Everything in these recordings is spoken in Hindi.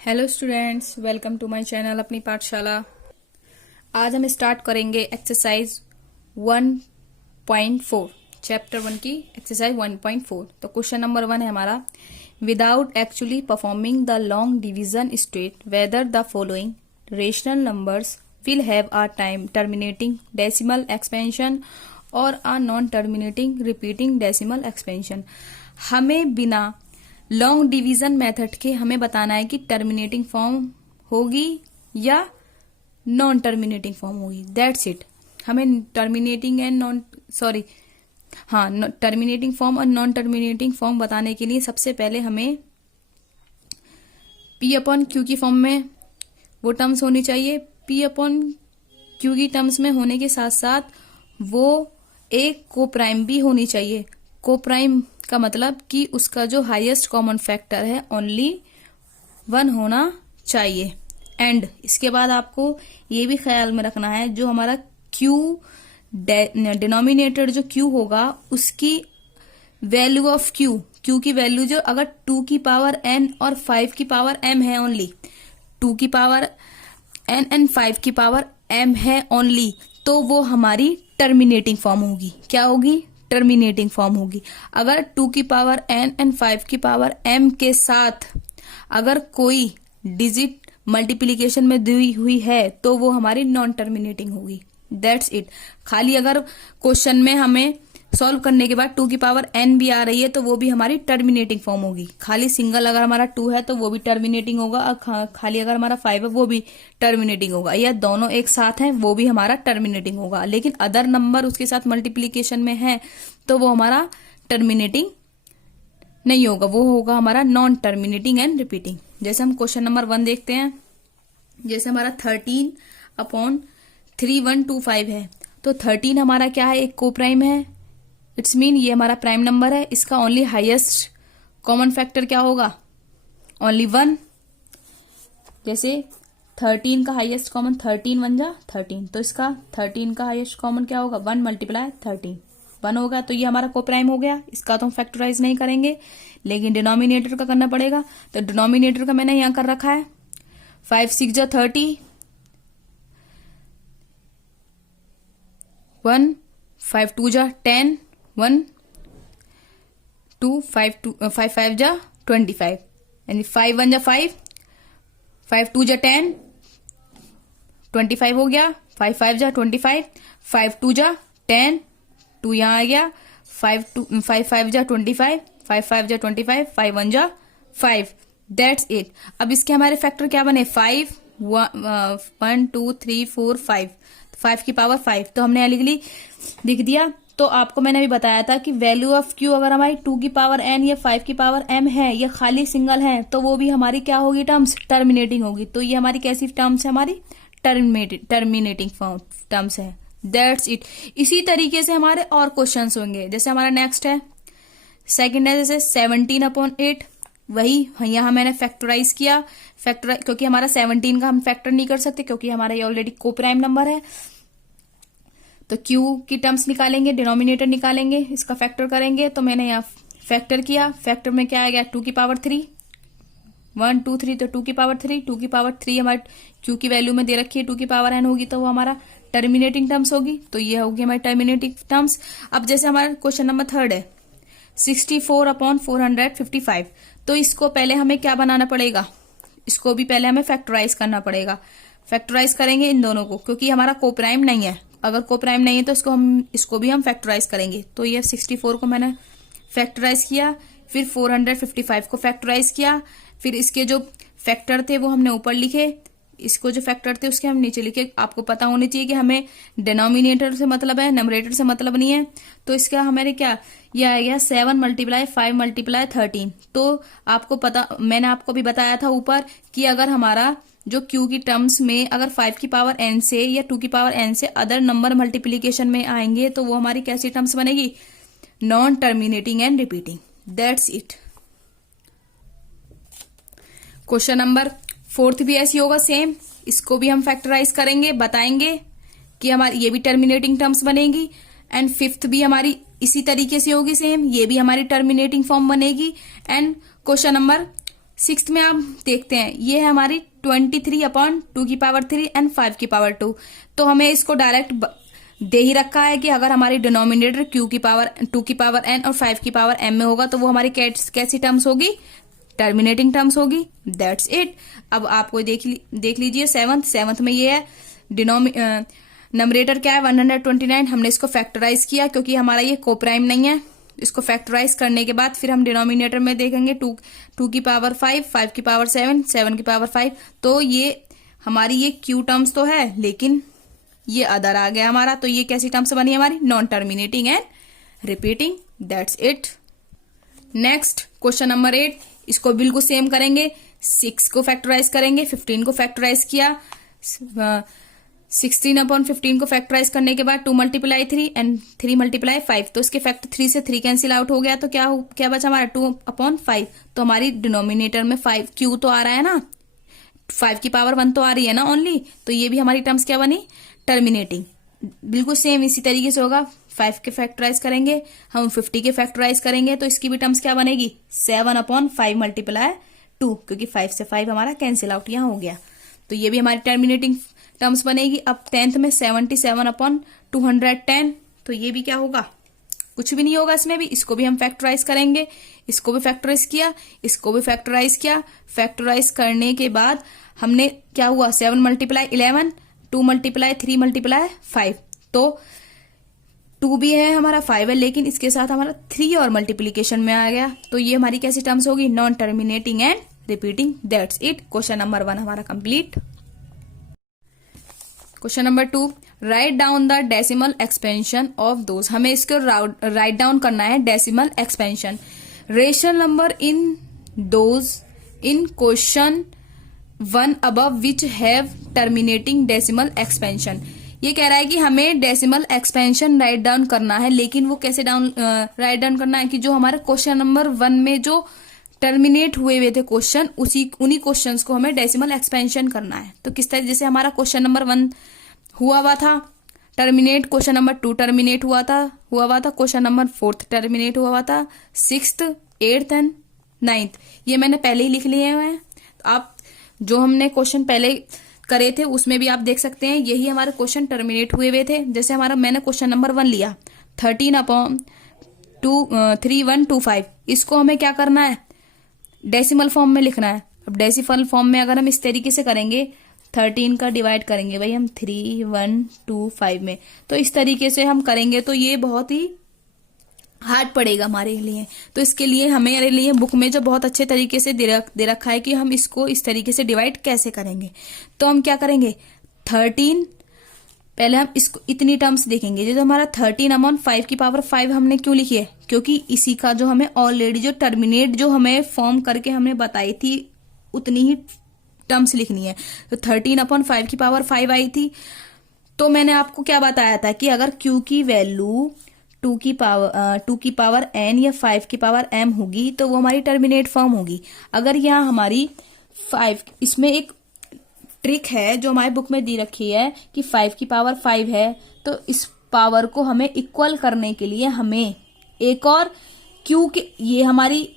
Hello students, welcome to my channel अपनी पाठशाला। आज हम स्टार्ट करेंगे एक्सरसाइज 1.4 चैप्टर 1 की एक्सरसाइज 1.4। तो क्वेश्चन नंबर 1 है हमारा, without actually performing the long division state whether the following rational numbers will have a time terminating decimal expansion और a non terminating repeating decimal expansion. हमें बिना लॉन्ग डिवीजन मेथड के हमें बताना है कि टर्मिनेटिंग फॉर्म होगी या नॉन टर्मिनेटिंग फॉर्म होगी। That's it. हमें टर्मिनेटिंग एंड टर्मिनेटिंग फॉर्म और नॉन टर्मिनेटिंग फॉर्म बताने के लिए सबसे पहले हमें पी अपॉन क्यू की फॉर्म में वो टर्म्स होनी चाहिए। पी अपॉन क्यू की टर्म्स में होने के साथ साथ वो एक कोप्राइम भी होनी चाहिए। कोप्राइम का मतलब कि उसका जो हाईएस्ट कॉमन फैक्टर है ओनली 1 होना चाहिए। एंड इसके बाद आपको ये भी ख्याल में रखना है, जो हमारा क्यू डिनोमिनेटर जो क्यू होगा उसकी वैल्यू ऑफ क्यू की वैल्यू जो अगर 2 की पावर n और 5 की पावर m है ओनली, 2 की पावर n एंड 5 की पावर m है ओनली, तो वो हमारी टर्मिनेटिंग फॉर्म होगी। क्या होगी? टर्मिनेटिंग फॉर्म होगी। अगर 2 की पावर n एंड 5 की पावर m के साथ अगर कोई डिजिट मल्टीप्लीकेशन में दी हुई है तो वो हमारी नॉन टर्मिनेटिंग होगी। That's it. खाली अगर क्वेश्चन में हमें सॉल्व करने के बाद 2 की पावर n भी आ रही है तो वो भी हमारी टर्मिनेटिंग फॉर्म होगी। खाली सिंगल अगर हमारा 2 है तो वो भी टर्मिनेटिंग होगा, और खाली अगर हमारा 5 है वो भी टर्मिनेटिंग होगा, या दोनों एक साथ हैं वो भी हमारा टर्मिनेटिंग होगा। लेकिन अदर नंबर उसके साथ मल्टीप्लीकेशन में है तो वो हमारा टर्मिनेटिंग नहीं होगा, वो होगा हमारा नॉन टर्मिनेटिंग एंड रिपीटिंग। जैसे हम क्वेश्चन नंबर 1 देखते हैं। जैसे हमारा 13/3125 है, तो 13 हमारा क्या है? एक कोप्राइम है। इट्स मीन ये हमारा प्राइम नंबर है। इसका ओनली हाईएस्ट कॉमन फैक्टर क्या होगा? ओनली 1। जैसे 13 का हाईएस्ट कॉमन 13 1 जा 13, तो इसका 13 का हाईएस्ट कॉमन क्या होगा? 1 मल्टीप्लाई 13 1 होगा। तो ये हमारा कोप्राइम हो गया। इसका तो हम फैक्टराइज नहीं करेंगे, लेकिन डिनोमिनेटर का करना पड़ेगा। तो डिनोमिनेटर का मैंने यहां कर रखा है 5 6 जा 30, 1 5 2 जा 10, 1 2 5 5 जा 25, यानी 5 1 जा 5, 5 2 जा 10, 25 हो गया। 5 5 जा 25, 5 2 जा 10, 2 यहाँ आ गया। 5 5 जा 25, 5 5 जा 25, 5 1 जा 5। That's it. अब इसके हमारे फैक्टर क्या बने? 5 1 2 3 4 5, 5 की पावर 5 तो हमने लिख दिया। तो आपको मैंने अभी बताया था कि वैल्यू ऑफ क्यू अगर हमारी 2 की पावर n या 5 की पावर m है, या खाली सिंगल है, तो वो भी हमारी क्या होगी? टर्म्स टर्मिनेटिंग होगी। तो ये हमारी कैसी टर्म्स है? हमारी टर्मिनेटिंग टर्म्स है। That's it. इसी तरीके से हमारे और क्वेश्चंस होंगे। जैसे हमारा नेक्स्ट है, सेकंड है, जैसे 17/8। वही यहाँ मैंने फैक्टराइज किया। क्योंकि हमारा 17 का हम फैक्टर नहीं कर सकते क्योंकि हमारा ये ऑलरेडी कोप्राइम नंबर है। तो क्यू की टर्म्स निकालेंगे, डिनोमिनेटर निकालेंगे, इसका फैक्टर करेंगे। तो मैंने यहाँ फैक्टर किया। फैक्टर में क्या आ गया? 2 की पावर 3, 1 2 3, तो 2 की पावर 3, 2 की पावर 3 हमारे क्यू की वैल्यू में दे रखी है। 2 की पावर n होगी तो वो हमारा टर्मिनेटिंग टर्म्स होगी। तो ये होगी हमारी टर्मिनेटिंग टर्म्स। अब जैसे हमारा क्वेश्चन नंबर 3 है, 64/455। तो इसको पहले हमें क्या बनाना पड़ेगा? इसको भी पहले हमें फैक्टराइज करना पड़ेगा। फैक्टराइज करेंगे इन दोनों को, क्योंकि हमारा कोप्राइम नहीं है। अगर कोप्राइम नहीं है तो इसको भी हम फैक्टराइज करेंगे। तो ये 64 को मैंने फैक्टराइज किया, फिर 455 को फैक्टराइज किया, फिर इसके जो फैक्टर थे वो हमने ऊपर लिखे, इसको जो फैक्टर थे उसके हम नीचे लिखे। आपको पता होनी चाहिए कि हमें डिनोमिनेटर से मतलब है, नंबरेटर से मतलब नहीं है। तो इसका हमारे क्या ये आ गया 7 मल्टीप्लाई 5 मल्टीप्लाई 13। तो आपको पता, मैंने आपको भी बताया था ऊपर कि अगर हमारा जो क्यू की टर्म्स में अगर 5 की पावर n से या 2 की पावर n से अदर नंबर मल्टीप्लीकेशन में आएंगे तो वो हमारी कैसी टर्म्स बनेगी? Non terminating and repeating. That's it. Question number 4 भी ऐसी होगा सेम। इसको भी हम फैक्टराइज करेंगे, बताएंगे कि हमारी ये भी टर्मिनेटिंग टर्म्स बनेगी। एंड 5th भी हमारी इसी तरीके से होगी सेम, ये भी हमारी टर्मिनेटिंग फॉर्म बनेगी। एंड क्वेश्चन नंबर सिक्स्थ में आप देखते हैं ये है हमारी 23/2 एंड 5/2। तो हमें इसको डायरेक्ट दे ही रखा है कि अगर हमारी डिनोमिनेटर q2n और 5m में होगा तो वो हमारी कैसी टर्म्स होगी, टर्मिनेटिंग टर्म्स होगी। That's it. अब आपको देख लीजिए सेवंथ में ये है नंबरेटर क्या है 129। हमने इसको फैक्टराइज किया क्योंकि हमारा ये कोप्राइम नहीं है। इसको फैक्टराइज करने के बाद फिर हम डिनोमिनेटर में देखेंगे 2 5 7 7 तो ये हमारी ये क्यू टर्म्स तो है लेकिन ये अदर आ गया हमारा, तो ये कैसी टर्म्स बनी हमारी, non terminating and repeating. That's it. Next question number 8, इसको बिल्कुल सेम करेंगे। 6 को फैक्टराइज करेंगे, 15 को फैक्टराइज किया, 16/15 को फैक्टराइज करने के बाद 2 × 3 एंड 3 × 5, तो इसके फैक्टर 3 से 3 कैंसिल आउट हो गया, तो क्या बचा हमारा 2/5। तो हमारी डिनोमिनेटर में 5 क्यू तो आ रहा है ना, 5 तो आ रही है ना ओनली, तो ये भी हमारी टर्म्स क्या बनी, टर्मिनेटिंग। बिल्कुल सेम इसी तरीके से होगा। 5 के फैक्टराइज करेंगे, हम 50 के फैक्टराइज करेंगे, तो इसकी भी टर्म्स क्या बनेगी 7/5 × 2, क्योंकि 5 से 5 हमारा कैंसिल आउट यहां हो गया, तो ये भी हमारी टर्मिनेटिंग टर्म्स बनेगी। अब 10th में 77/210, तो ये भी क्या होगा, कुछ भी नहीं होगा इसमें भी। इसको भी हम फैक्टराइज करेंगे, इसको भी फैक्टराइज किया, इसको भी फैक्टराइज किया। फैक्टराइज करने के बाद हमने क्या हुआ 7 × 11, 2 × 3 × 5, तो 2 भी है हमारा, 5 है, लेकिन इसके साथ हमारा 3 और मल्टीप्लीकेशन में आ गया, तो ये हमारी कैसी टर्म्स होगी, non terminating and repeating. That's it. Question number 1 हमारा complete. Question number 2, write down the decimal expansion of those. हमें इसको राइट डाउन करना है decimal expansion. Rational number in those in question 1 above which have terminating decimal expansion. ये कह रहा है कि हमें डेसिमल एक्सपेंशन राइट डाउन करना है, लेकिन वो कैसे राइट डाउन करना है कि जो हमारे क्वेश्चन नंबर 1 में जो टर्मिनेट हुए थे क्वेश्चन, उन्हीं क्वेश्चंस को हमें डेसिमल एक्सपेंशन करना है। तो किस तरह, जैसे हमारा क्वेश्चन नंबर 1 हुआ था टर्मिनेट, क्वेश्चन नंबर 2 टर्मिनेट हुआ था, क्वेश्चन नंबर 4 टर्मिनेट हुआ था, 6th 8th एंड 9th ये मैंने पहले ही लिख लिए हुए हैं। आप जो हमने क्वेश्चन पहले करे थे उसमें भी आप देख सकते हैं, यही हमारे क्वेश्चन टर्मिनेट हुए थे। जैसे मैंने क्वेश्चन नंबर 1 लिया 13/3125, इसको हमें क्या करना है, डेसिमल फॉर्म में लिखना है। अब डेसिमल फॉर्म में अगर हम इस तरीके से करेंगे, 13 का डिवाइड करेंगे भाई हम 3125 में, तो इस तरीके से हम करेंगे तो ये बहुत ही हार्ड पड़ेगा हमारे लिए। तो इसके लिए हमारे लिए बुक में जो बहुत अच्छे तरीके से दे रखा है कि हम इसको इस तरीके से डिवाइड कैसे करेंगे। तो हम क्या करेंगे, 13 पहले हम इसको इतनी टर्म्स देखेंगे। जो हमारा 13/5 हमने क्यों लिखी है, क्योंकि इसी का जो हमें ऑलरेडी जो टर्मिनेट जो हमें फॉर्म करके हमने बताई थी उतनी ही टर्म्स लिखनी है। तो 13/5 आई थी, तो मैंने आपको क्या बताया था कि अगर क्यू की वैल्यू 2 की पावर n या 5 की पावर m होगी तो वो हमारी टर्मिनेट फॉर्म होगी। अगर यहाँ हमारी 5, इसमें एक ट्रिक है जो हमारी बुक में दी रखी है कि 5 की पावर 5 है, तो इस पावर को हमें इक्वल करने के लिए हमें एक और क्यू की, ये हमारी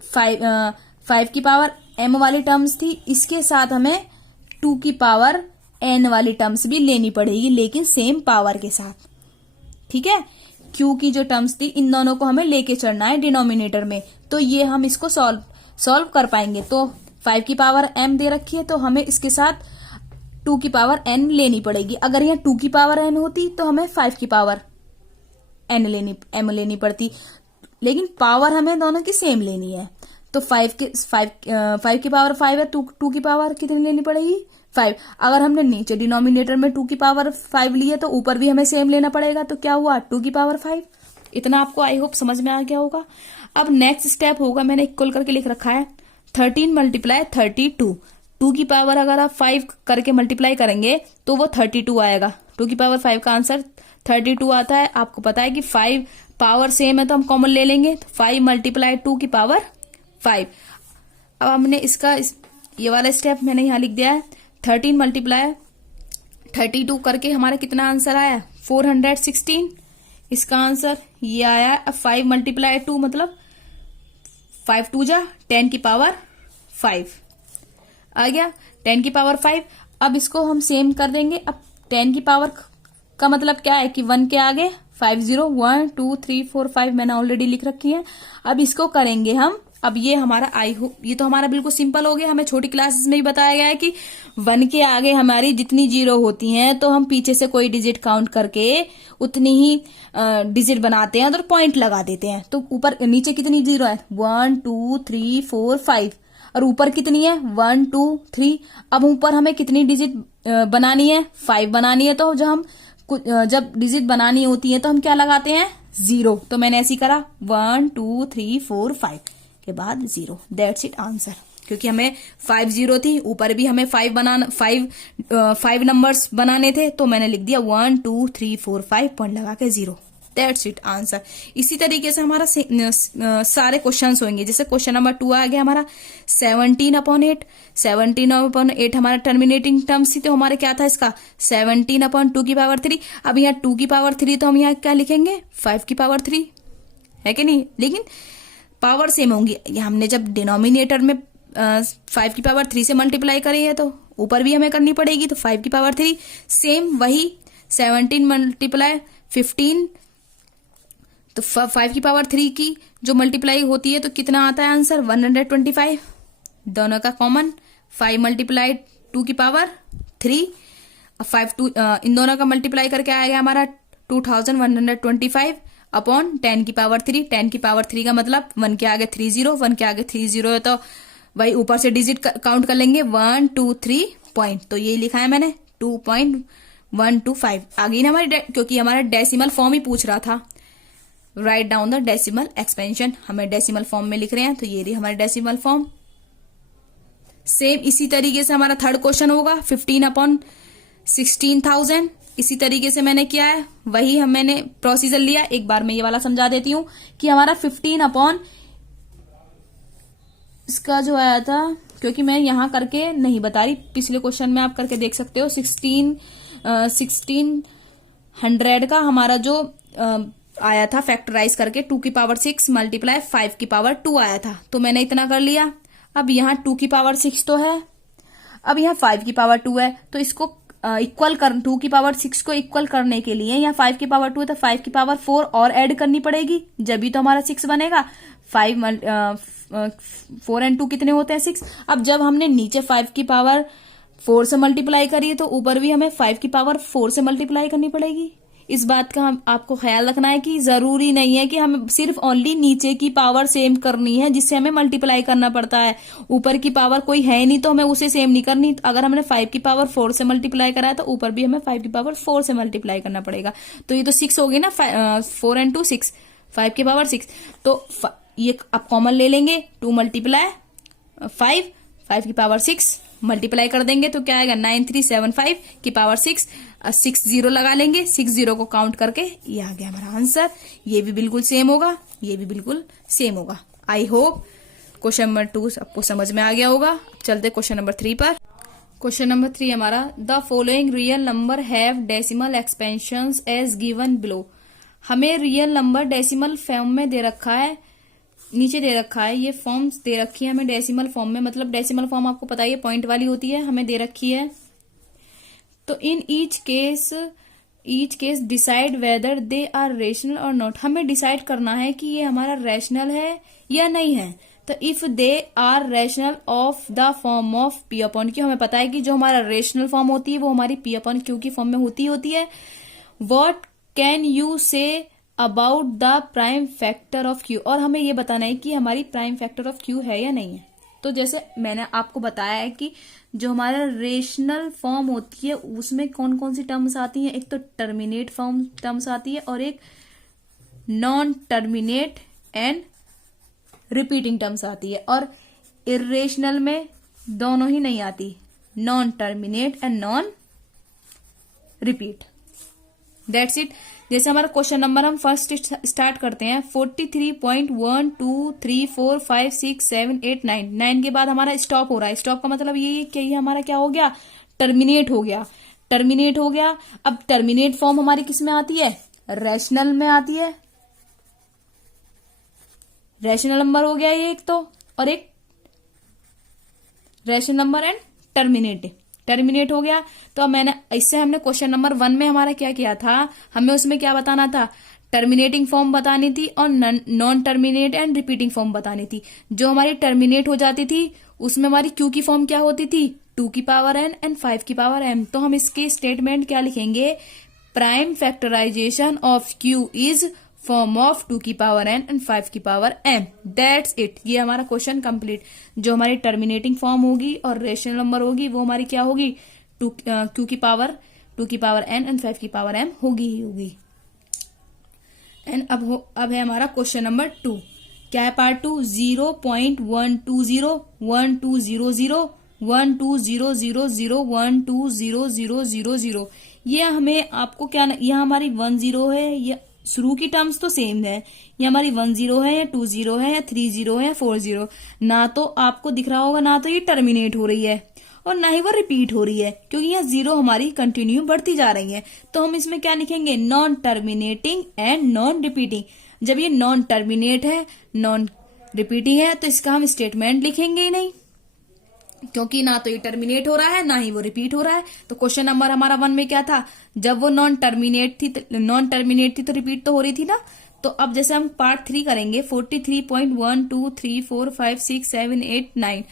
5 की पावर m वाली टर्म्स थी, इसके साथ हमें 2 की पावर n वाली टर्म्स भी लेनी पड़ेगी, लेकिन सेम पावर के साथ। ठीक है, क्यू की जो टर्म्स थी इन दोनों को हमें लेके चढ़ना है डिनोमिनेटर में, तो ये हम इसको सॉल्व कर पाएंगे। तो 5 की पावर m दे रखी है, तो हमें इसके साथ 2 की पावर n लेनी पड़ेगी। अगर यहाँ 2 की पावर n होती तो हमें 5 की पावर m लेनी पड़ती, लेकिन पावर हमें दोनों की सेम लेनी है। तो 5 की पावर 5 है, 2 की पावर कितनी लेनी पड़ेगी 5। अगर हमने नीचे डिनोमिनेटर में 2 की पावर 5 ली है तो ऊपर भी हमें सेम लेना पड़ेगा, तो क्या हुआ 2 की पावर 5। इतना आपको आई होप समझ में आ गया होगा। अब नेक्स्ट स्टेप होगा, मैंने इक्वल करके लिख रखा है 13 × 32। 2 की पावर अगर आप 5 करके मल्टीप्लाई करेंगे तो वो 32 आएगा। 2 की पावर 5 का आंसर 32 आता है। आपको पता है कि 5 पावर सेम है तो हम कॉमन ले लेंगे, तो 5 × 2 की पावर 5। अब हमने इसका ये वाला स्टेप मैंने यहाँ लिख दिया है। 13 × 32 करके हमारा कितना आंसर आया 416, इसका आंसर ये आया। अब 5 × 2 मतलब 5 × 2 = 10 की पावर 5 आ गया 10 की पावर 5। अब इसको हम सेम कर देंगे। अब 10 की पावर का मतलब क्या है कि 1 के आगे 5 0 1 2 3 4 5 मैंने ऑलरेडी लिख रखी है। अब इसको करेंगे हम। अब ये हमारा आई होप ये तो हमारा बिल्कुल सिंपल हो गया। हमें छोटी क्लासेस में ही बताया गया है कि 1 के आगे हमारी जितनी जीरो होती हैं तो हम पीछे से कोई डिजिट काउंट करके उतनी ही डिजिट बनाते हैं और पॉइंट लगा देते हैं। तो ऊपर नीचे कितनी जीरो है 1 2 3 4 5 और ऊपर कितनी है 1 2 3। अब ऊपर हमें कितनी डिजिट बनानी है 5 बनानी है। तो जब डिजिट बनानी होती है तो हम क्या लगाते हैं 0। तो मैंने ऐसी करा 1 2 3 4 5 के बाद 0। That's it answer. क्योंकि हमें 5 0 थी ऊपर भी हमें 5 नंबर्स बनाने थे तो मैंने लिख दिया 1 2 3 4 5 पॉइंट लगा के 0। That's it answer. इसी तरीके से हमारा सारे क्वेश्चंस होंगे। जैसे क्वेश्चन नंबर 2 आ गया हमारा 17/8। 17/8 हमारा टर्मिनेटिंग टर्म्स थी तो हमारे क्या था इसका 17/2 की पावर 3। अब यहाँ 2 की पावर 3 तो हम यहाँ क्या लिखेंगे 5 की पावर 3 है कि नहीं। लेकिन पावर सेम होंगी। हमने जब डिनोमिनेटर में 5 की पावर 3 से मल्टीप्लाई करी है तो ऊपर भी हमें करनी पड़ेगी। तो 5 की पावर 3 सेम वही 17 मल्टीप्लाई 15। तो 5 की पावर 3 की जो मल्टीप्लाई होती है तो कितना आता है आंसर 125। दोनों का कॉमन 5 मल्टीप्लाई 2 की पावर 3। अब 5 2 इन दोनों का मल्टीप्लाई करके आएगा हमारा 2125 अपॉन 10 की पावर 3। 10 की पावर 3 का मतलब 1 के आगे 3 0 1 के आगे 3 0 है तो वही ऊपर से डिजिट काउंट कर लेंगे 1 2 3 पॉइंट। तो यही लिखा है मैंने 2.125 आ गई ना हमारी क्योंकि हमारा डेसिमल फॉर्म ही पूछ रहा था। Write down the decimal expansion. हमें डेसिमल फॉर्म में लिख रहे हैं तो ये रही हमारी डेसिमल फॉर्म। सेम इसी तरीके से हमारा थर्ड क्वेश्चन होगा 15/16,000। इसी तरीके से मैंने किया है वही मैंने प्रोसीजर लिया। एक बार मैं ये वाला समझा देती हूँ कि हमारा 15 इसका जो आया था क्योंकि मैं यहां करके नहीं बता रही पिछले क्वेश्चन में आप करके देख सकते हो 1600 का हमारा जो आया था फैक्टराइज करके 2 की पावर 6 मल्टीप्लाई 5 की पावर 2 आया था। तो मैंने इतना कर लिया। अब यहाँ 2 की पावर 6 तो है। अब यहाँ 5 की पावर 2 है तो इसको इक्वल कर 2 की पावर 6 को इक्वल करने के लिए यहाँ 5 की पावर 2 है तो 5 की पावर 4 और ऐड करनी पड़ेगी जब भी तो हमारा 6 बनेगा। 4 and 2 कितने होते हैं 6। अब जब हमने नीचे 5 की पावर 4 से मल्टीप्लाई करी है तो ऊपर भी हमें 5 की पावर 4 से मल्टीप्लाई करनी पड़ेगी। इस बात का आपको ख्याल रखना है कि जरूरी नहीं है कि हमें सिर्फ ओनली नीचे की पावर सेम करनी है जिससे हमें मल्टीप्लाई करना पड़ता है। ऊपर की पावर कोई है नहीं तो हमें उसे सेम नहीं करनी। अगर हमने 5 की पावर 4 से मल्टीप्लाई करा है तो ऊपर भी हमें 5 की पावर 4 से मल्टीप्लाई करना पड़ेगा। तो ये तो 6 हो गई ना 4 and 2 6 5 की पावर 6। तो ये अब कॉमन ले लेंगे 2 मल्टीप्लाई 5 की पावर 6 मल्टीप्लाई कर देंगे तो क्या आएगा 9375 की पावर 6 0 लगा लेंगे। 6 0 को काउंट करके ये आ गया हमारा आंसर। ये भी बिल्कुल सेम होगा ये भी बिल्कुल सेम होगा। आई होप क्वेश्चन नंबर 2 आपको समझ में आ गया होगा। चलते क्वेश्चन नंबर 3 पर। क्वेश्चन नंबर 3 हमारा the following real number have decimal expansions as given below. हमें रियल नंबर डेसिमल फॉर्म में दे रखा है नीचे दे रखा है। ये फॉर्म्स दे रखी है हमें डेसिमल फॉर्म में। मतलब डेसिमल फॉर्म आपको पता ही है पॉइंट वाली होती है हमें दे रखी है। तो in each case decide whether they are rational और नॉट। हमें डिसाइड करना है कि ये हमारा रैशनल है या नहीं है। तो if they are rational of the form of p upon q. हमें पता है कि जो हमारा रेशनल फॉर्म होती है वो हमारी पी अपॉन क्यू की फॉर्म में होती है। What can you say about the prime factor of Q. और हमें ये बताना है कि हमारी प्राइम फैक्टर ऑफ क्यू है या नहीं है। तो जैसे मैंने आपको बताया है कि जो हमारा रेशनल फॉर्म होती है उसमें कौन कौन सी टर्म्स आती हैं। एक तो टर्मिनेट फॉर्म टर्म्स आती है और एक non terminate and repeating terms आती है। और इरेशनल में दोनों ही नहीं आती, non terminate and non repeat. That's it. जैसे हमारा क्वेश्चन नंबर हम फर्स्ट स्टार्ट करते हैं 43.1 2 3 4 5 6 7 8 9। 9 के बाद हमारा स्टॉप हो रहा है। स्टॉप का मतलब ये है कि ये हमारा क्या हो गया टर्मिनेट हो गया। टर्मिनेट हो गया। अब टर्मिनेट फॉर्म हमारी किस में आती है रैशनल में आती है। रैशनल नंबर हो गया ये एक तो, और एक रेशनल नंबर एंड टर्मिनेट हो गया। तो अब मैंने इससे हमने क्वेश्चन नंबर 1 में हमारा क्या किया था, हमें उसमें क्या बताना था, टर्मिनेटिंग फॉर्म बतानी थी और non terminate and repeating form बतानी थी। जो हमारी टर्मिनेट हो जाती थी उसमें हमारी क्यू की फॉर्म क्या होती थी, 2 की पावर n एंड 5 की पावर m। तो हम इसके स्टेटमेंट क्या लिखेंगे, prime factorization of q is form of 2 की पावर n एंड 5 की पावर m। That's it. ये हमारा क्वेश्चन कंप्लीट। जो हमारी टर्मिनेटिंग फॉर्म होगी और रेशनल नंबर होगी वो हमारी क्या होगी, क्यू की पावर 2 की पावर n एंड 5 की पावर m होगी ही होगी। एंड अब है हमारा क्वेश्चन नंबर 2। क्या है पार्ट 2, 0.120 1200 120001200000। ये हमें आपको क्या, यह हमारी 10 है, ये शुरू की टर्म्स तो सेम है, ये हमारी 10 है या 20 है या 30 है या 40। ना तो आपको दिख रहा होगा, ना तो ये टर्मिनेट हो रही है और ना ही वो रिपीट हो रही है, क्योंकि यहाँ 0 हमारी कंटिन्यू बढ़ती जा रही है। तो हम इसमें क्या लिखेंगे, non terminating and non repeating. जब ये नॉन टर्मिनेट है, नॉन रिपीटिंग है, तो इसका हम स्टेटमेंट लिखेंगे ही नहीं, क्योंकि ना तो ये टर्मिनेट हो रहा है ना ही वो रिपीट हो रहा है। तो क्वेश्चन नंबर हमारा 1 में क्या था, जब वो नॉन टर्मिनेट थी तो रिपीट तो हो रही थी ना। तो अब जैसे हम पार्ट 3 करेंगे, 43.1 2 3 4 5 6 7 8 9।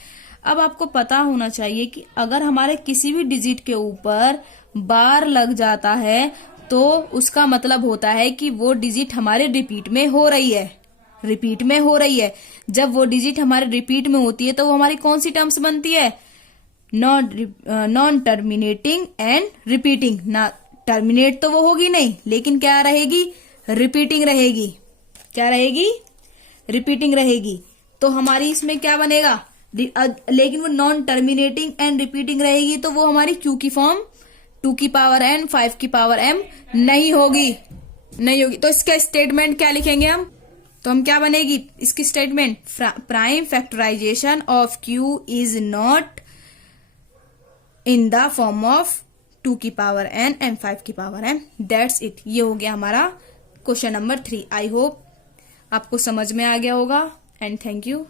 अब आपको पता होना चाहिए कि अगर हमारे किसी भी डिजिट के ऊपर बार लग जाता है तो उसका मतलब होता है कि वो डिजिट हमारे रिपीट में हो रही है। जब वो डिजिट हमारे रिपीट में होती है तो वो हमारी कौन सी टर्म्स बनती है, नॉन टर्मिनेटिंग एंड रिपीटिंग। ना टर्मिनेट तो वो होगी नहीं, लेकिन क्या रहेगी, रिपीटिंग रहेगी। क्या रहेगी, रिपीटिंग रहेगी। तो हमारी इसमें क्या बनेगा, लेकिन वो नॉन टर्मिनेटिंग एंड रिपीटिंग रहेगी तो वो हमारी क्यू की फॉर्म 2 की पावर n 5 की पावर m नहीं होगी। तो इसका स्टेटमेंट क्या लिखेंगे हम, तो हम क्या बनेगी इसकी statement, prime factorization of q is not in the form of 2 की पावर n एंड 5 की पावर m। That's it. ये हो गया हमारा क्वेश्चन नंबर 3। आई होप आपको समझ में आ गया होगा एंड थैंक यू।